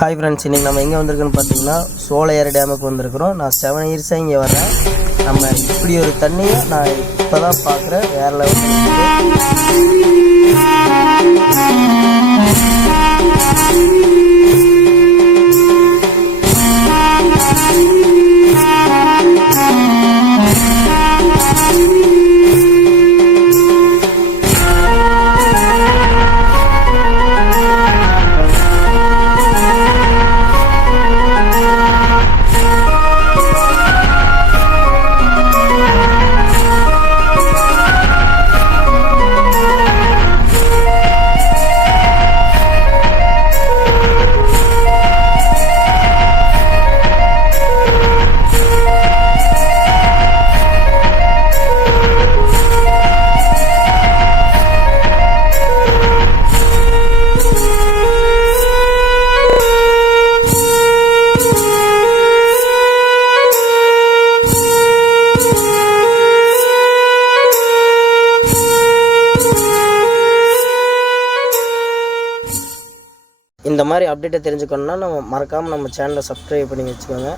Hi friends, இன்றைக்கி நம்ம எங்கே வந்திருக்கோன்னு பார்த்தீங்கன்னா சோலையாறு டேமுக்கு வந்திருக்கிறோம். நான் 7 இயர்ஸாக இங்கே வரேன். நம்ம இப்படி ஒரு தண்ணியை நான் இப்போ தான் பார்க்குறேன். வேறு லெவலில் இந்த மாதிரி அப்டேட்டை தெரிஞ்சுக்கணுன்னா நம்ம மறக்காமல் நம்ம சேனலை சப்ஸ்கிரைப் பண்ணி வச்சுக்கோங்க.